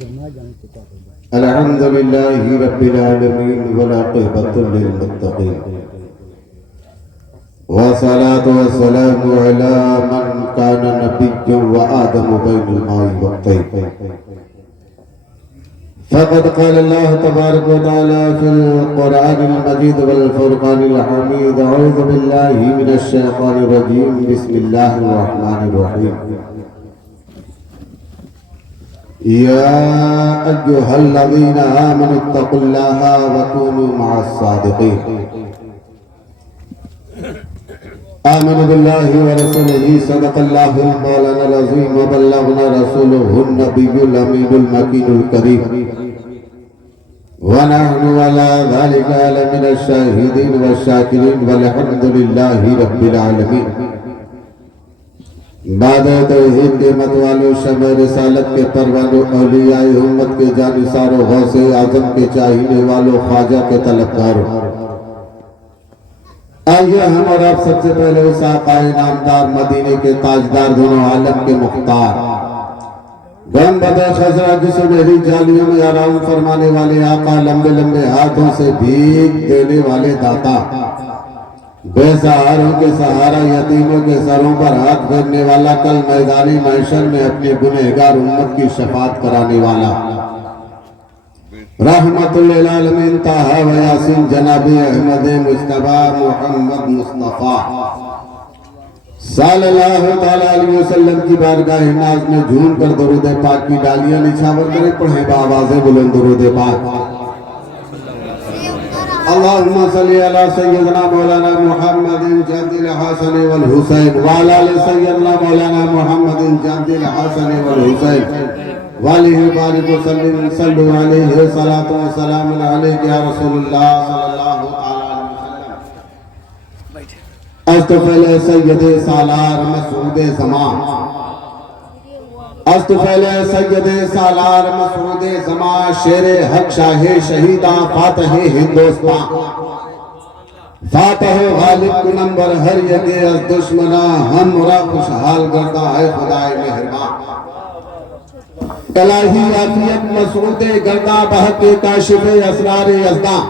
الحمد لله رب العالمين والعاقبة للمتقين والصلاة والسلام على من كان نبيا وآدم بين الماء والطين فقد قال الله تبارك وتعالى في القرآن المجيد والفرقان الحميد أعوذ بالله من الشيطان الرجيم بسم الله الرحمن الرحيم يا أيها الذين آمنوا اتقوا الله وكونوا مع الصادقين آمنوا بالله ورسوله صدق الله المولانا العظيم وبلغنا رسوله النبي الأمين المكين الكريم ونحن على ذلك من الشاهدين والشاكرين والحمد لله رب العالمين بعد توحید کے متوالو شمع رسالت کے پروانو اولیاء امت کے جانثارو غوث اعظم کے چاہینے والو خواجہ کے طلبگارو آئیے ہم اور آپ سب سے پہلے اس آقا نامدار مدینے کے تاجدار دونوں عالم کے مختار گن بدر خزرہ جسے میری جالیوں میں آرام فرمانے والے آقا لمبے لمبے ہاتھوں سے بھیگ دینے والے داتا بے سہاروں کے سہارا یتیموں کے سروں پر ہاتھ پھیرنے والا کل میدانی محشر میں اپنے گنہگار امت کی شفاعت کرانے والا رحمت للعالمین طٰہٰ و یاسین جناب احمد مجتبیٰ محمد مصطفیٰ صلی اللہ علیہ وسلم کی بارگاہ ناز میں جھوم کر درود پاک کی ڈالیاں نچھاور کریں پڑھیں بآواز بلند درود پاک اللہم صلی علی سیدنا مولانا محمد جد الحسن والحسین وعلی آل سیدنا مولانا محمد جد الحسن والحسین وآلہ بارک وسلم صلو علیہ صلاۃ و سلام علیک یا رسول اللہ صلی اللہ علیہ وسلم استفل سید سالار مسعود زمان استفل سید سالار مسعود زمان شیر حق شاہ شہیداں فاتح ہندوستان فاتح غالب کو نمبر ہر یکے از دشمنہ ہم را خوشحال کرتا ہے خدای مہربان الہی عافیت مسعود گردہ بہت کاشف اسرار یزداں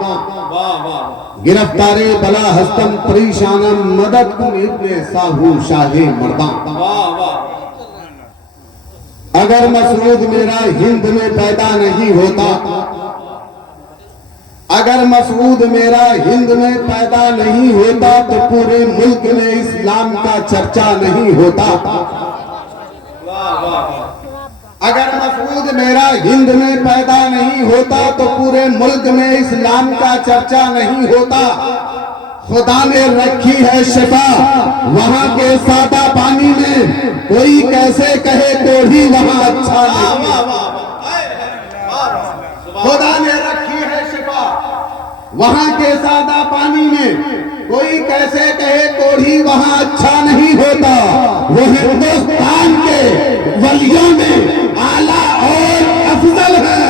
گرفتار بلا ہستم پریشانم مدد کن ابن ساہو شاہ مردان اگر مسعود میرا ہند میں پیدا نہیں ہوتا اگر مسعود میرا ہند میں پیدا نہیں ہوتا تو پورے ملک میں اسلام کا چرچا نہیں ہوتا اگر مسعود میرا ہند میں پیدا نہیں ہوتا تو پورے ملک میں اسلام کا چرچا نہیں ہوتا خدا نے رکھی ہے شفا وہاں کے سادہ پانی میں کوئی کیسے کہے کوڑھی وہاں اچھا نہیں خدا نے رکھی ہے شفا وہاں کے سادہ پانی میں کوئی کیسے کہے کوڑھی وہاں اچھا نہیں ہوتا وہ ہندوستان کے ولیوں میں اعلیٰ اور افضل ہے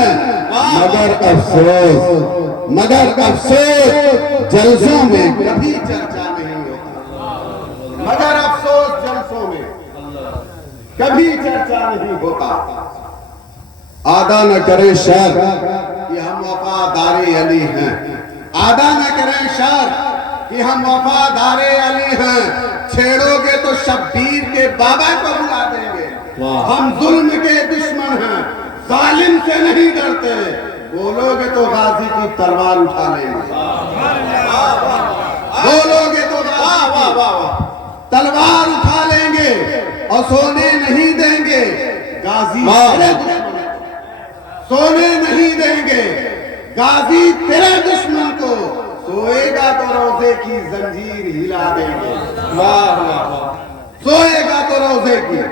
مگر افسوس جلسوں میں کبھی چرچا نہیں ہوتا مگر افسوس جلسوں میں کبھی چرچا نہیں ہوتا آدھا نہ کرے شر کہ ہم وفادار علی ہیں آدھا نہ کرے شر کہ ہم وفادار علی ہیں چھیڑو گے تو شبیر کے بابا کو بلا دیں گے ہم ظلم کے دشمن ہیں ظالم سے نہیں ڈرتے بولو گے تو غازی کی تلوار اٹھا لیں گے بولو گے تو تلوار اٹھا لیں گے اور سونے نہیں دیں گے غازی سونے نہیں دیں گے غازی تیرے دشمن کو سوئے گا تو روزے کی زنجیر ہلا دیں گے سوئے گا تو روزے کی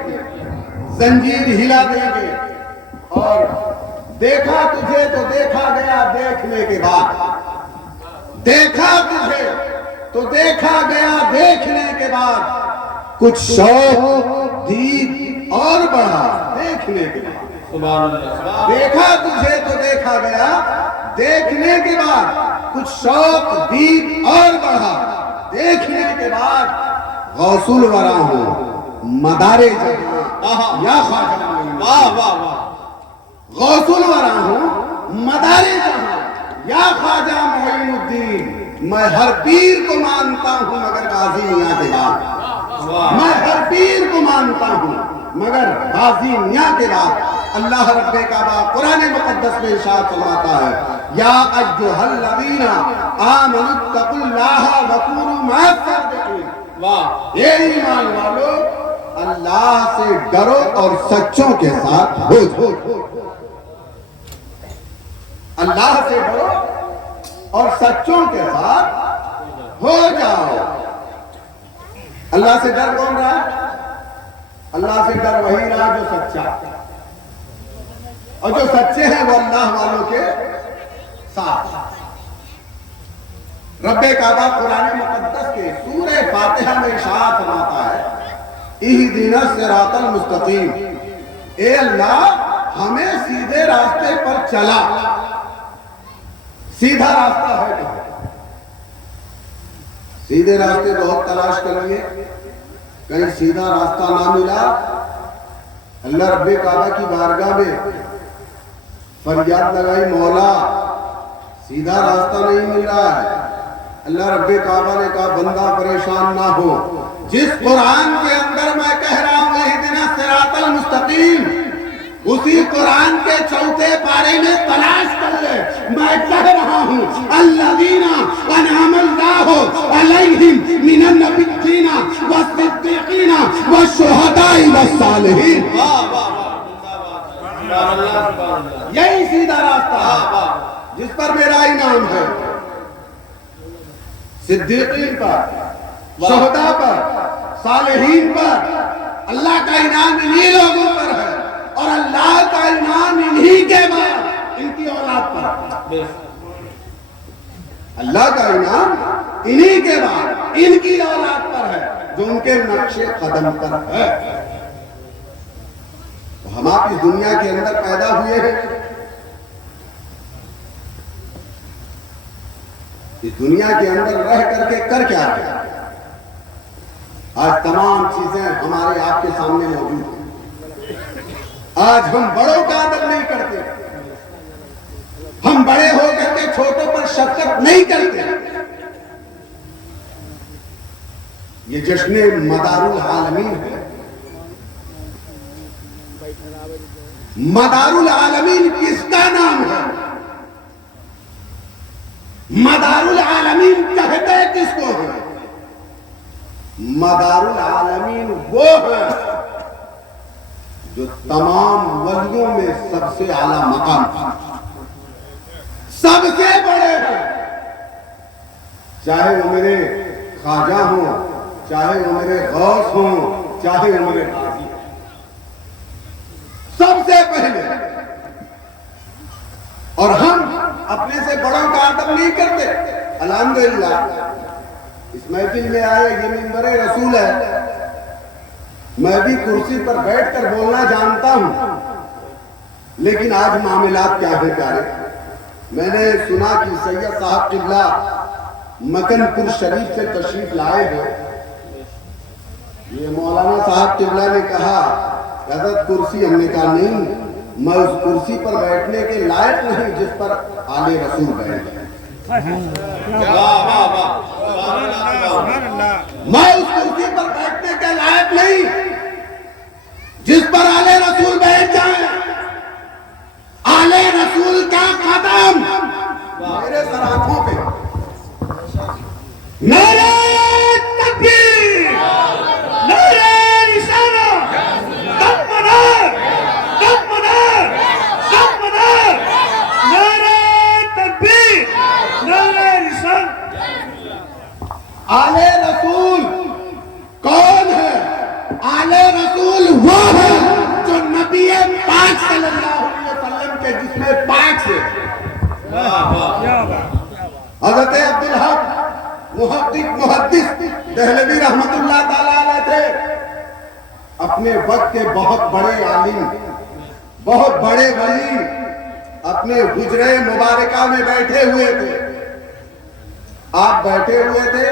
زنجیر ہلا دیں گے اور دیکھا تجھے تو دیکھا گیا دیکھنے کے بعد دیکھا تجھے تو دیکھا گیا دیکھنے کے بعد کچھ شوق دید اور بڑھا دیکھنے کے بعد دیکھا تجھے تو دیکھا گیا دیکھنے کے بعد کچھ شوق دید اور بڑھا دیکھنے کے بعد غوث الورا ہوں مدار جہاں یا خواجہ غوث الورا ہوں، مدار جہاں، یا خواجہ معین الدین، میں ہر پیر کو مانتا ہوں مگر غازی میاں کے بعد، میں ہر پیر کو مانتا ہوں مگر غازی میاں کے بعد۔ اللہ رب کعبہ قرآن مقدس میں ارشاد فرماتا ہے، یا ایھا الذین آمنوا اتقوا اللہ وکونوا مع الصادقین، اے ایمان والو اللہ سے ڈرو اور سچوں کے ساتھ ہو جاؤ، اللہ سے ڈرو اور سچوں کے ساتھ ہو جاؤ۔ اللہ سے ڈر کون رہا؟ اللہ سے ڈر وہی رہا جو سچا، اور جو سچے ہیں وہ اللہ والوں کے ساتھ۔ رب کعبہ قرآن مقدس کے سورہ فاتحہ میں ارشاد فرماتا ہے، اہدنا الصراط المستقیم، اے اللہ ہمیں سیدھے راستے پر چلا۔ سیدھا راستہ ہے کہاں؟ سیدھے راستے بہت تلاش کریں گے، کہیں سیدھا راستہ نہ ملا، اللہ رب کعبہ کی بارگاہ میں فریاد لگائی، مولا سیدھا راستہ نہیں مل رہا ہے۔ اللہ رب کعبہ نے کہا بندہ پریشان نہ ہو، جس قرآن کے اندر میں کہہ رہا ہوں اہدنا الصراط المستقیم، اسی قرآن کے چوتھے پارے میں تلاش کر لے۔ میں کہہ رہا ہوں الذین انعم اللہ علیہم من النبیین والصدیقین والشہداء والصالحین، یہی سیدھا راستہ جس پر میرا انعام ہے، صدیقین پر، شہداء پر، صالحین پر۔ اللہ کا انعام انہی لوگوں پر ہے، اور اللہ کا انعام انہی کے بعد ان کی اولاد پر۔ اللہ کا انعام انہی کے بعد ان کی اولاد پر ہے جو ان کے نقش قدم پر ہے۔ ہم آپ اس دنیا کے اندر پیدا ہوئے ہیں، اس دنیا کے اندر رہ کر کے کر کیا رہے ہیں؟ آج تمام چیزیں ہمارے آپ کے سامنے موجود ہیں۔ آج ہم بڑوں کا ادب نہیں کرتے، ہم بڑے ہو کر کے چھوٹوں پر شفقت نہیں کرتے۔ یہ جشن مدار العالمین ہے۔ مدار العالمین کس کا نام ہے؟ مدار العالمین کہتے کس کو ہے؟ مدار العالمین وہ ہے جو تمام ولیوں میں سب سے اعلیٰ مقام تھا، سب سے بڑے ہیں، چاہے وہ میرے خواجہ ہوں، چاہے وہ میرے غوث ہوں، چاہے وہ میرے غازی ہوں، سب سے پہلے۔ اور ہم اپنے سے بڑوں کا ادب نہیں کرتے۔ الحمدللہ اس محفل میں آئے، یہ منبر رسول ہے، میں بھی کرسی پر بیٹھ کر بولنا جانتا ہوں، لیکن آج معاملات کیا ہے پیارے؟ میں نے سنا کہ سید صاحب قبلہ مکن پور شریف سے تشریف لائے ہیں۔ یہ مولانا صاحب قبلہ نے کہا حضرت کرسی، ہم نے کہا نہیں، میں اس کرسی پر بیٹھنے کے لائق نہیں جس پر آل رسول بیٹھ گئے، میں اس کرسی پر بیٹھنے کے لائق نہیں جس پر آل رسول بیٹھ جائیں۔ آل رسول کا قدم میرے سراخوں پہ، نعرہ تکبیر، نعرہ رسالت، دم منار، دم منار، دم منار، نعرہ تکبیر، نعرہ رسالت۔ آل رسول کون ہے؟ آل رسول وہ ہے جو نبی پاک صلی اللہ علیہ وسلم کے جسم پاک سے، حضرت عبدالحق محقق محدث دہلوی رحمت اللہ تعالیٰ علیہ تھے، اپنے وقت کے بہت بڑے عالم، بہت بڑے ولی، اپنے حجرے مبارکہ میں بیٹھے ہوئے تھے۔ آپ بیٹھے ہوئے تھے،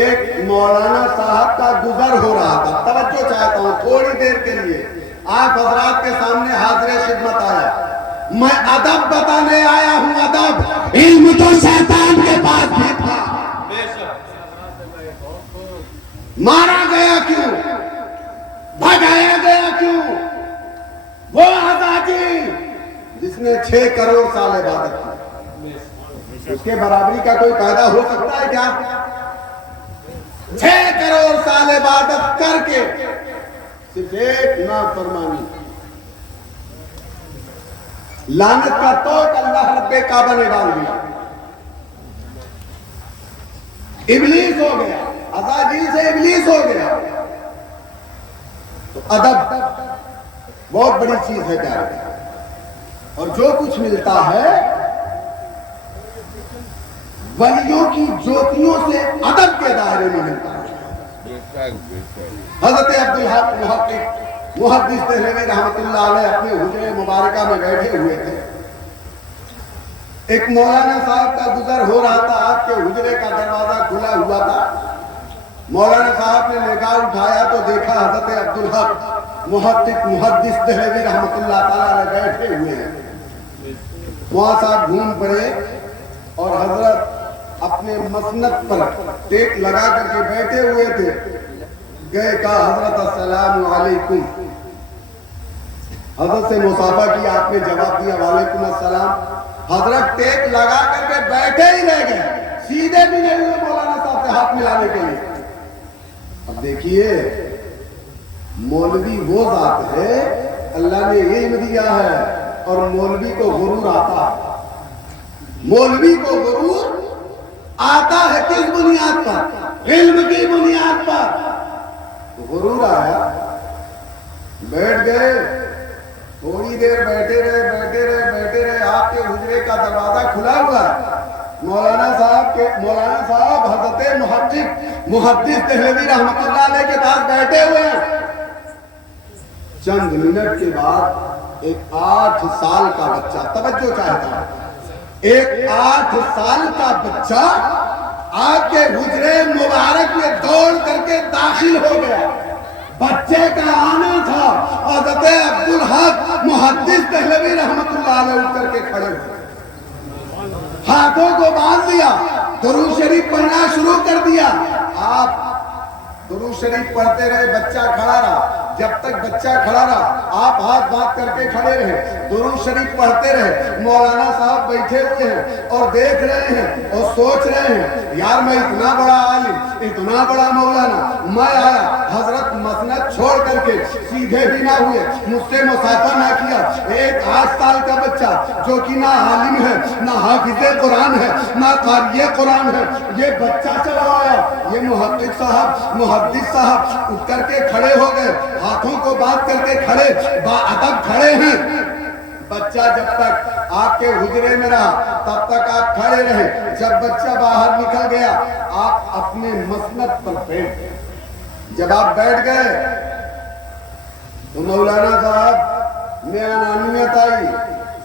ایک مولانا صاحب کا گزر ہو رہا تھا۔ توجہ چاہتا ہوں تھوڑی دیر کے لیے، آپ حضرات کے سامنے حاضر ادب بتانے آیا ہوں، ادب۔ علم تو شیطان کے پاس بھی تھا۔ مارا گیا کیوں؟ بھگایا گیا کیوں؟ وہ حاجی جس نے 6 کروڑ سال عبادت کی، اس کے برابری کا کوئی پیدا ہو سکتا ہے کیا؟ 6 کروڑ سال عبادت کر کے صرف ایک نافرمانی، لعنت کا توق اللہ رب کعبہ نے ڈال دیا، ابلیس ہو گیا، ازاجیل سے ابلیس ہو گیا۔ تو ادب بہت بڑی چیز ہے پیارے، اور جو کچھ ملتا ہے ولیوں کی جوتیوں سے ادب کے دائرے میں ملتا ہے۔ حضرت عبدالحق محدث دہلوی رحمت اللہ علیہ اپنے حجرے مبارکہ میں بیٹھے ہوئے تھے، ایک مولانا صاحب کا گزر ہو رہا تھا، آپ کے حجرے کا دروازہ کھلا ہوا تھا۔ مولانا صاحب نے نگاہ اٹھایا تو دیکھا حضرت عبدالحق محدث دہلوی رحمت اللہ تعالیٰ علیہ بیٹھے ہوئے ہیں۔ وہاں صاحب گھوم پڑے اور حضرت اپنے مسند پر ٹیک لگا کر کے بیٹھے ہوئے تھے، گئے کہا حضرت السلام علیکم، حضرت سے مصافحہ کیا، آپ نے جواب دیا وعلیکم السلام، حضرت ٹیک لگا کر کے بیٹھے ہی رہ گئے، سیدھے بھی نہیں ہوئے مولانا صاحب سے ہاتھ ملانے کے لیے۔ اب دیکھیے مولوی وہ ذات ہے، اللہ نے علم دیا ہے اور مولوی کو غرور آتا ہے، مولوی کو غرور آتا ہے کس بنیاد پر؟ علم کی بنیاد پر۔ غرور آیا، بیٹھ گئے، تھوڑی دیر بیٹھے رہے، آپ کے حجرے کا دروازہ کھلا ہوا ہے، مولانا صاحب حضرت محدث دہلوی رحمت اللہ علیہ کے پاس بیٹھے ہوئے ہیں۔ چند منٹ کے بعد ایک 8 سال کا بچہ، توجہ چاہتا ہے، ایک 8 سال کا بچہ آپ کے حجرے مبارک میں دوڑ کر کے داخل ہو گیا۔ بچے کا آنا تھا، حضرت عبدالحق محدث دہلوی رحمت اللہ علیہ اٹھ کر کے کھڑے ہوئے، ہاتھوں کو باندھ دیا، درود شریف پڑھنا شروع کر دیا۔ آپ درود شریف پڑھتے رہے، بچہ کھڑا رہا، جب تک بچہ کھڑا رہا آپ ہاتھ باندھ کر کے کھڑے رہے، درود شریف پڑھتے رہے۔ مولانا صاحب بیٹھے ہوئے ہیں اور دیکھ رہے ہیں اور سوچ رہے ہیں، یار میں اتنا بڑا عالم، اتنا بڑا مولانا، میں آیا، حضرت مسند چھوڑ کر کے سیدھے بھی نہ ہوئے، مجھ سے مصافحہ نہ کیا، ایک 8 سال کا بچہ جو کہ نہ عالم ہے، نہ حافظ قرآن ہے، نہ قاری قرآن ہے، یہ بچہ چلا آیا۔ یہ محدث صاحب اٹھ کر کے کھڑے ہو گئے، ہاتھوں کو باندھ کر کے کھڑے، باادب کھڑے ہیں۔ بچہ جب تک آپ کے حجرے میں رہا تب تک آپ کھڑے رہے، جب بچہ باہر نکل گیا آپ اپنے مسند پر بیٹھ گئے۔ جب آپ بیٹھ گئے تو مولانا صاحب میں انانیت آئی،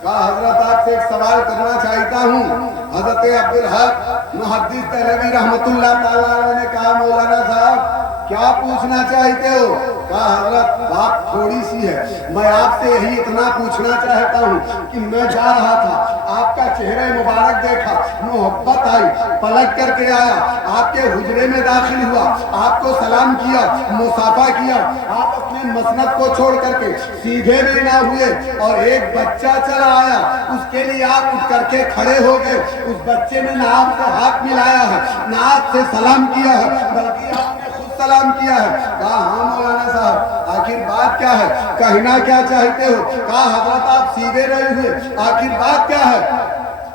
کہا حضرت آپ سے ایک سوال کرنا چاہتا ہوں۔ حضرت عبدالحق محدث دہلوی رحمت اللہ تعالیٰ نے کہا مولانا صاحب کیا پوچھنا چاہتے ہو؟ کہا حضرت بات تھوڑی سی ہے، میں آپ سے یہی اتنا پوچھنا چاہتا ہوں کہ میں جا رہا تھا، آپ کا چہرہ مبارک دیکھا، محبت آئی، پلٹ کر کے آیا، آپ کے حجرے میں داخل ہوا، آپ کو سلام کیا، مصافحہ کیا، آپ اپنے مسند کو چھوڑ کر کے سیدھے بھی نہ ہوئے اور ایک بچہ چلا آیا، اس کے لیے آپ اٹھ کر کے کھڑے ہو گئے۔ اس بچے نے نہ آپ سے ہاتھ ملایا ہے، نہ آپ سے سلام کیا ہے، بلکہ آپ نے خود سلام کیا ہے۔ کہا ہاں مولانا صاحب آخر بات کیا ہے، کہنا کیا چاہتے ہو؟ کہا حضرت آپ سیدھے رہے ہوئے، آخر بات کیا ہے؟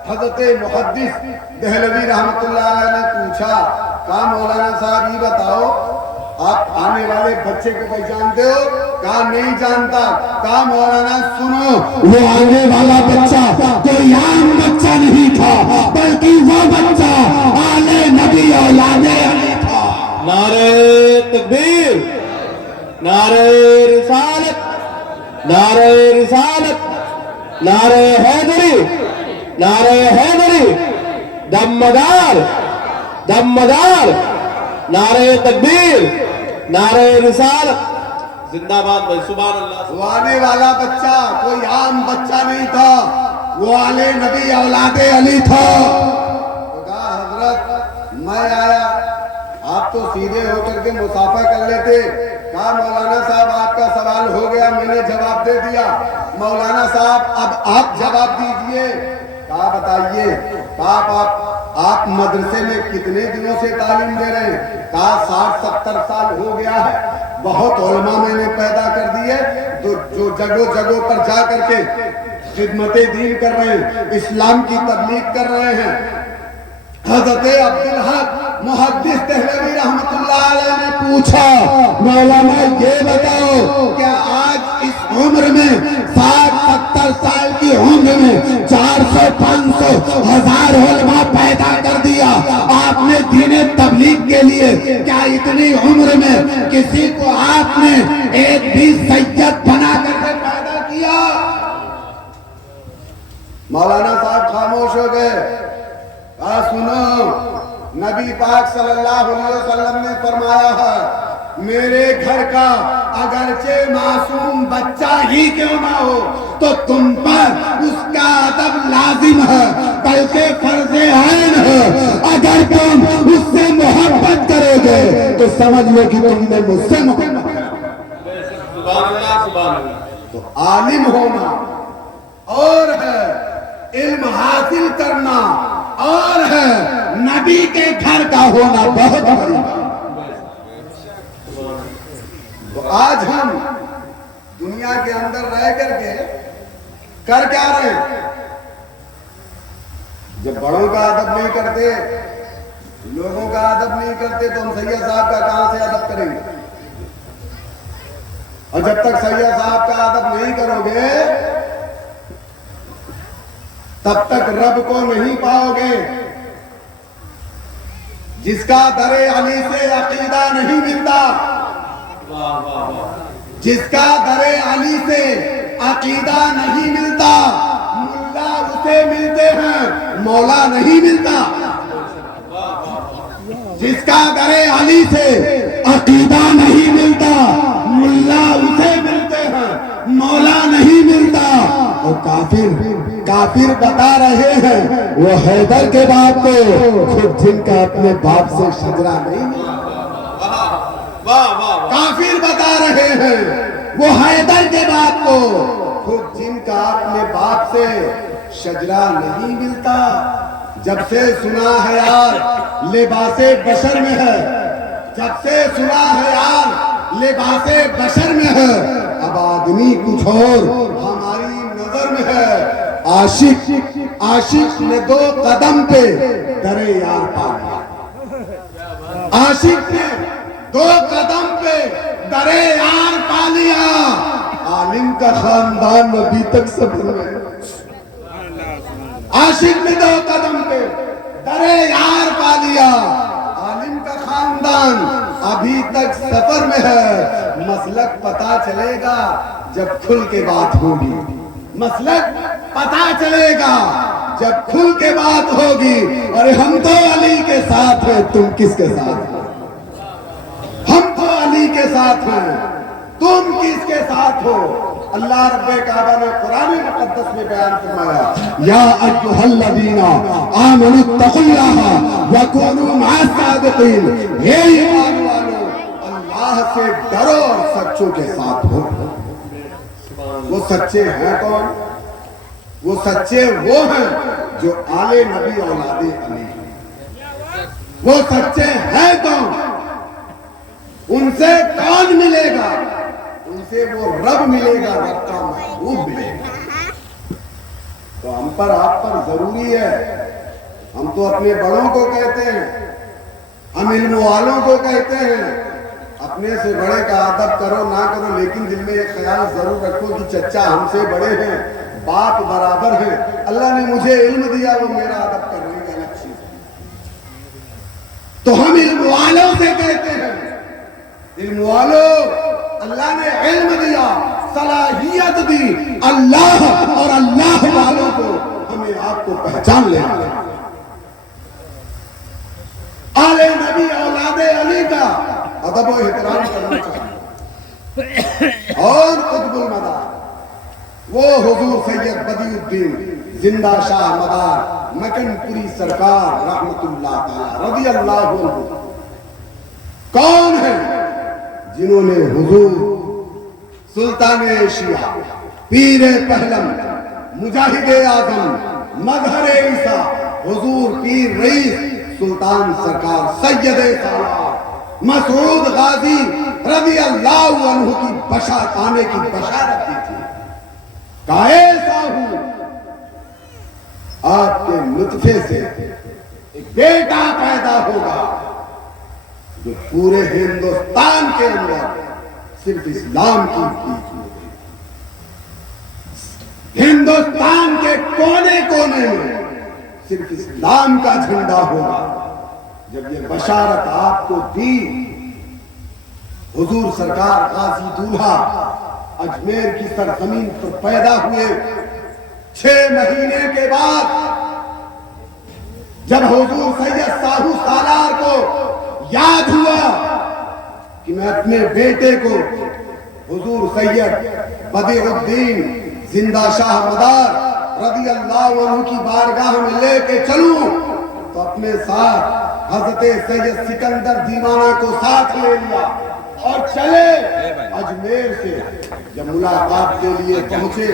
حضرت محدث دہلوی رحمت اللہ علیہ نے پوچھا، کہا مولانا صاحب یہ بتاؤ آپ آنے والے بچے کو پہچانتے ہو؟ کہا نہیں جانتا۔ کہا مولانا سنو، وہ آنے والا بچہ کوئی عام بچہ نہیں تھا، بلکہ وہ بچہ آل نبی اولاد علی تھا۔ نعرہ تکبیر، نعرہ رسالت، نعرہ رسالت، نعرہ حیدری، نعرہ حیدری، دمدار، دمدار، نعرہ تکبیر، نعرہ رسالت، زندہ باد بھائی، سبحان اللہ۔ وہ آنے والا بچہ کوئی عام بچہ نہیں تھا، وہ آلے نبی اولاد علی تھا. تو کہا حضرت میں آیا, آپ تو سیدھے ہو کر کے مصافحہ کر لیتے. کہا مولانا صاحب آپ کا سوال ہو گیا, میں نے جواب دے دیا. مولانا صاحب اب آپ جواب دیجئے. کہا بتائیے. کہا آپ مدرسے میں کتنے دنوں سے تعلیم دے رہے ہیں؟ کہا 60-70 سال ہو گیا ہے. بہت علماء میں نے پیدا کر دی ہے جو جگہوں پر جا کر کے خدمت دین کر رہے ہیں, اسلام کی تبلیغ کر رہے ہیں. حضرت عبدالحق محدث دہلوی رحمت اللہ علیہ نے پوچھا, مولانا یہ بتاؤ کیا آج اس عمر میں 60-70 سال کی عمر میں 400-500 ہزار علماء پیدا کر دیا آپ نے دین تبلیغ کے لیے, کیا اتنی عمر میں کسی کو آپ نے ایک بھی سید بنا کر کے پیدا کیا؟ مولانا صاحب خاموش ہو گئے. سنو, نبی پاک صلی اللہ علیہ وسلم نے فرمایا ہے میرے گھر کا اگرچہ معصوم بچہ ہی کیوں نہ ہو تو تم پر اس کا ادب لازم ہے بلکہ فرض عین ہے. اگر تم اس سے محبت کرو گے تو سمجھ لو کہ تم نے مجھ سے محبت کی. تو عالم ہونا اور ہے, علم حاصل کرنا اور ہے, نبی کے گھر کا ہونا بہت بڑی بات. تو آج ہم دنیا کے اندر رہ کر کے کر کیا رہے ہیں؟ جب بڑوں کا ادب نہیں کرتے, لوگوں کا ادب نہیں کرتے تو ہم سید صاحب کا کہاں سے ادب کریں گے؟ اور جب تک سید صاحب کا ادب نہیں کرو گے تب تک رب کو نہیں پاؤ گے. جس کا در علی سے عقیدہ نہیں ملتا, جس کا در علی سے عقیدہ نہیں ملتا, ملا اسے ملتے ہیں, مولا نہیں ملتا. جس کا در علی سے عقیدہ نہیں ملتا, ملا اسے ملتے ہیں, مولا نہیں ملتا. اور کافر بتا رہے ہیں وہ حیدر کے باپ کو, خود جن کا اپنے باپ سے شجرہ نہیں ملا. کافر بتا رہے ہیں وہ حیدر کے باپ کو, خود جن کا اپنے باپ سے شجرہ نہیں ملتا. جب سے سنا ہے یار لباس بشر میں ہے, جب سے سنا ہے یار لباس بشر میں ہے, اب آدمی کچھ اور ہماری نظر میں ہے. عاشق نے 2 قدم پہ درے یار پا لیا. عاشق نے 2 قدم پہ درے یار پا لیا. عالم کا خاندان ابھی تک سفر میں. عاشق نے 2 قدم پہ درے یار پا لیا, عالم کا خاندان ابھی تک سفر میں ہے. مسلک پتا چلے گا جب کھل کے بات ہوگی, مسلک پتا چلے گا جب کھل کے بات ہوگی. ارے ہم تو علی کے ساتھ ہیں, تم کس کے ساتھ ہو؟ ہم تو علی کے ساتھ ہیں, تم کس کے ساتھ ہو؟ اللہ رب کعبہ نے قرآن مقدس میں بیان فرمایا, یا ایھا الذین آمنوا اتقوا اللہ وکونوا مع الصادقین. ہے ایمان والو اللہ سے ڈرو اور سچوں کے ساتھ ہو. وہ سچے ہیں کون؟ وہ سچے وہ ہیں جو آل نبی اولاد علی. وہ سچے ہیں کون؟ ان سے کون ملے گا؟ ان سے وہ رب ملے گا, رب کا محبوب ملے گا. تو ہم پر آپ پر ضروری ہے, ہم تو اپنے بڑوں کو کہتے ہیں, ہم علم والوں کو کہتے ہیں, اپنے سے بڑے کا ادب کرو نہ کرو, لیکن دل میں ایک خیال ضرور رکھو کہ چچا ہم سے بڑے ہیں, باپ برابر ہیں. اللہ نے مجھے علم دیا, وہ میرا ادب کرنے کا الگ چیز ہے. تو ہم علم والوں سے کہتے ہیں, علم والوں, اللہ نے علم دیا, صلاحیت دی, اللہ اور اللہ والوں کو ہمیں آپ کو پہچان لینا. آل نبی اولاد علی کا ادب و احترام کرنا چاہیے. اور قطب المدار وہ حضور سید بدیع الدین زندہ شاہ مدار مکن پوری سرکار رحمت اللہ تعالی رضی اللہ عنہ کون ہے جنہوں نے حضور سلطان ایشیا پیر پہلم مجاہد اعظم مظہر عیسیٰ حضور پیر رئیس سلطان سرکار سید سالار مسعود غازی رضی اللہ عنہ کی بشارت آنے کی بشارت دی تھی کہا ایسا ہوں آپ کے نطفے سے ایک بیٹا پیدا ہوگا جو پورے ہندوستان کے اندر صرف اسلام کی بیچ میں ہندوستان کے کونے کونے میں صرف اسلام کا جھنڈا ہوگا جب یہ بشارت آپ کو دی حضور سرکار غازی دولہا اجمیر کی سرزمین پر پیدا ہوئے 6 مہینے کے بعد جب حضور سید ساہو سالار کو یاد ہوا کہ میں اپنے بیٹے کو حضور سید بدیع الدین زندہ شاہ مدار رضی اللہ عنہ کی بارگاہ میں لے کے چلوں تو اپنے ساتھ حضرت سید سکندر دیوانہ کو ساتھ لے لیا اور چلے اجمیر سے جب ملاقات کے لیے پہنچے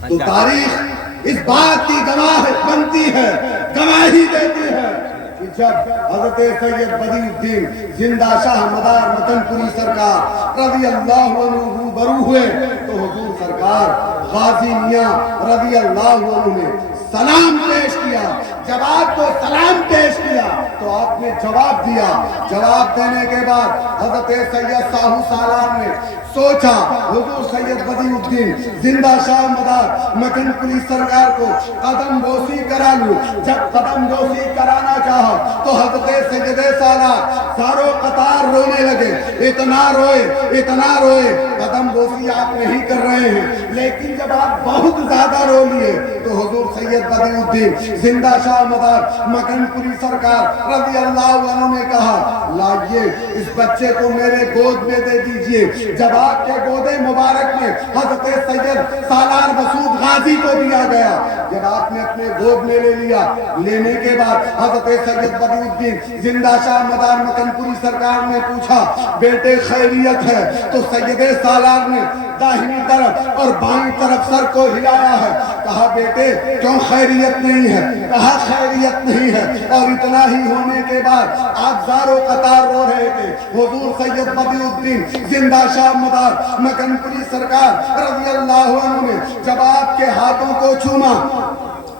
تو تاریخ اس بات کی گواہ بنتی ہے گواہی دیتی ہے کہ جب حضرت سید بدیع الدین زندہ شاہ مدار مکن پوری سرکار رضی اللہ عنہ روبرو ہوئے تو حضور سرکار غازی میاں رضی اللہ عنہ نے سلام پیش کیا جب آپ کو سلام پیش کیا تو آپ نے جواب دیا جواب دینے کے بعد حضرت سید ساہو سالار نے سوچا حضور سید بدیع الدین زندہ شاہ مدار مکن پوری سرکار کو قدم بوسی کرا لوں جب قدم بوسی کرانا چاہا تو حضرت سید سالار ساروں قطار رونے لگے اتنا روئے قدم بوسی آپ نہیں کر رہے ہیں لیکن جب آپ بہت زیادہ رو لیے تو حضور سید بدیع الدین زندہ شاہ مدار مکن پوری سرکار رضی اللہ عنہ نے کہا لائیے اس بچے کو میرے گود میں دے دیجئے جب آپ کے گود مبارک میں حضرت سید سالار مسعود غازی کو دیا گیا جب آپ نے اپنے گود میں لے لیا لینے کے بعد حضرت سید بدیع الدین زندہ شاہ مدار مکن پوری سرکار نے پوچھا بیٹے خیریت ہے تو سید سالار نے داہنی طرف اور بائیں طرف سر کو ہلایا ہے کہا بیٹے کیوں خیریت نہیں ہے کہا خیریت نہیں ہے اور اتنا ہی ہونے کے بعد آپ زارو قطار رو رہے تھے حضور سید بدیع الدین زندہ شاہ مدار مکن پوری سرکار رضی اللہ عنہ نے جب آپ کے ہاتھوں کو چوما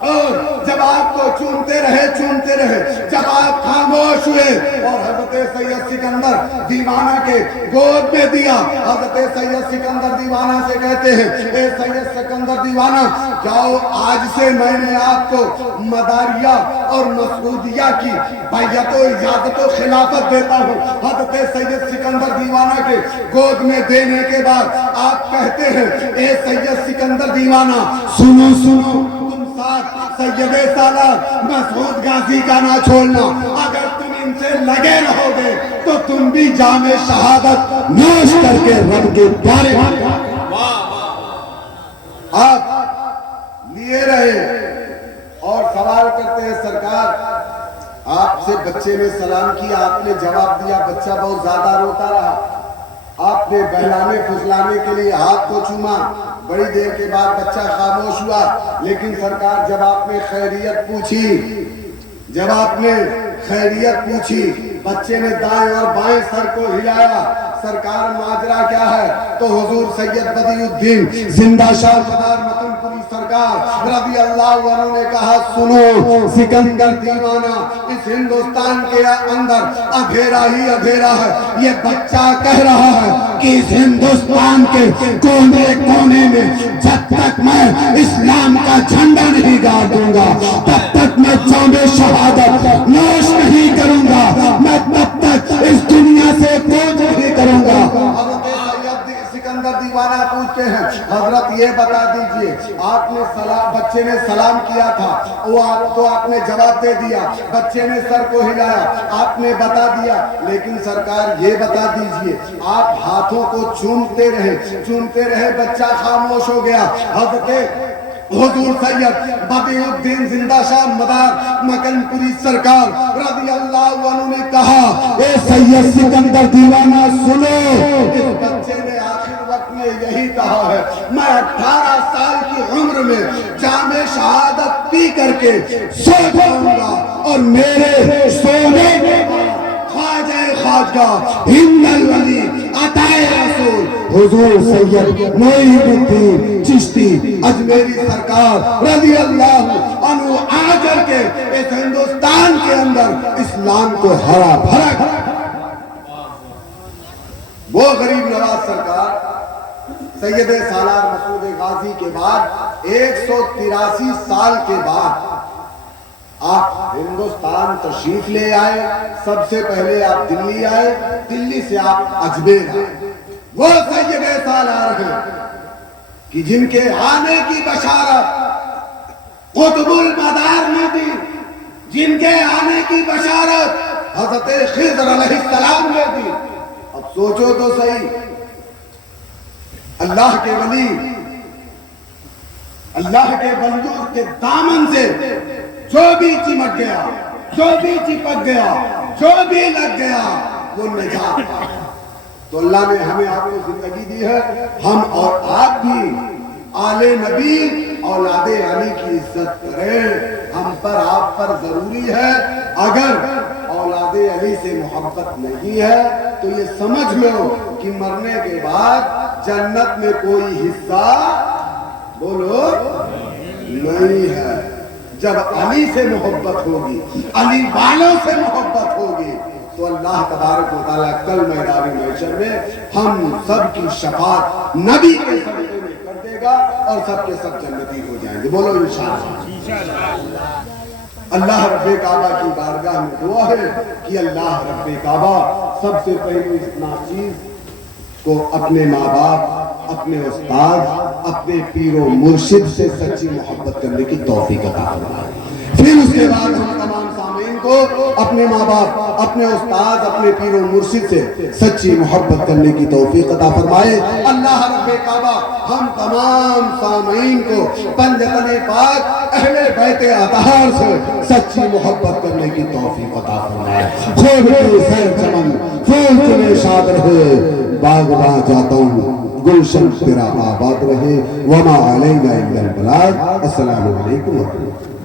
اور جب آپ کو چومتے رہے جب آپ خاموش ہوئے اور حضرت سید سکندر دیوانہ کے گود میں دیا حضرت سید سکندر دیوانہ سے کہتے ہیں اے سید سکندر دیوانہ جاؤ آج سے میں نے آپ کو مداریہ اور مسعودیہ کی بیعت و اجازت و خلافت دیتا ہوں حضرت سید سکندر دیوانہ کے گود میں دینے کے بعد آپ کہتے ہیں اے سید سکندر دیوانہ سنو سید سالار مسعود غازی کا نہ چھوڑنا اگر تم ان سے لگے رہو گے تو تم بھی جام شہادت نوش کر کے رب کے پیارے آپ لیے رہے اور سوال کرتے ہیں سرکار آپ سے بچے نے سلام کیا آپ نے جواب دیا بچہ بہت زیادہ روتا رہا آپ نے بہلانے پھسلانے کے لیے ہاتھ کو چوما بڑی دیر کے بعد بچہ خاموش ہوا لیکن سرکار جب آپ نے خیریت پوچھی بچے نے دائیں اور بائیں سر کو ہلایا سرکار ماجرا کیا ہے تو حضور سید بدیع الدین زندہ شاہ مدار مکن پوری سرکار رضی اللہ عنہ نے کہا سنو سکندر دیوانہ اس ہندوستان کے اندر اندھیرا ہی اندھیرا ہے یہ بچہ کہہ رہا ہے کہ اس ہندوستان کے کونے کونے میں جب تک میں اسلام کا جھنڈا نہیں گاڑ دوں گا تب تک میں جام شہادت نوش نہیں کروں گا میں تب تک اس دنیا سے کوچ نہیں کروں گا حضرت سید سکندر دیوانہ پوچھتے ہیں حضرت یہ بتا دیجئے آپ نے بچے نے سلام کیا تھا وہ آپ نے جواب دے دیا بچے نے سر کو ہلایا آپ نے بتا دیا لیکن سرکار یہ بتا دیجئے آپ ہاتھوں کو چومتے رہے بچہ خاموش ہو گیا حضرت حضور سید بدیع الدین زندہ شاہ مدار مکن پوری سرکار رضی اللہ عنہ نے کہا، اے سید سکندر دیوانہ سنو، اس بچے نے آخر وقت میں یہی کہا ہے، میں 18 سال کی عمر میں جام شہادت پی کر کے سو جاؤں گا اور میرے سونے کے خواجہ خواجہ ہند الولی عطائے رسول حضور سید معین الدین چشتی اجمیری سرکار رضی اللہ عنہ آ کر کے اس ہندوستان کے اندر اسلام کو ہرا بھرا کر، وہ غریب نواز سرکار سید سالار مسعود غازی کے بعد 183 سال کے بعد آپ ہندوستان تشریف لے آئے. سب سے پہلے آپ دلی آئے، دلی سے آپ اجمیر آئے. وہ سید سالار ہیں کہ جن کے آنے کی بشارت قطب المدار نے دی، جن کے آنے کی بشارت حضرت خضر علیہ السلام نے دی. اب سوچو تو صحیح، اللہ کے ولی اللہ کے بندوں کے دامن سے جو بھی چمٹ گیا، جو بھی چپک گیا، جو بھی لگ گیا وہ نجات پا. تو اللہ نے ہمیں آپ کو زندگی دی ہے، ہم اور آپ بھی آل نبی اولاد علی کی عزت کریں. ہم پر آپ پر ضروری ہے، اگر اولاد علی سے محبت نہیں ہے تو یہ سمجھ لو کہ مرنے کے بعد جنت میں کوئی حصہ بولو نہیں ہے. جب علی سے محبت ہوگی، علی والوں سے محبت ہوگی تو اللہ تبارک و تعالیٰ کل میدان محشر میں ہم سب کی شفاعت نبی کے صدقے میں کر دے گا اور سب کے سب جنتی ہو جائیں گے. بولو انشاءاللہ. اللہ رب کعبہ کی بارگاہ میں دعا ہے کہ اللہ رب کعبہ سب سے پہلے اس ناچیز کو اپنے ماں باپ، اپنے استاد، اپنے پیر و مرشد سے سچی محبت کرنے کی توفیق عطا فرمائے. پھر اس کے بعد ہم تمام سامعین کو اپنے ماں باپ، اپنے استاد، اپنے پیر و مرشد سے سچی محبت کرنے کی توفیق عطا فرمائے. اللہ رب کعبہ ہم تمام سامعین کو پنجتن پاک اہل بیت اطہار سے سچی محبت کرنے کی توفیق عطا فرمائے. خوب کے سیر چمن پھول چلے شاد رہے، باغباں جاتا ہوں گلشن تیرا آباد رہے. وما علینا الا البلاغ. السلام علیکم ورحمۃ اللہ.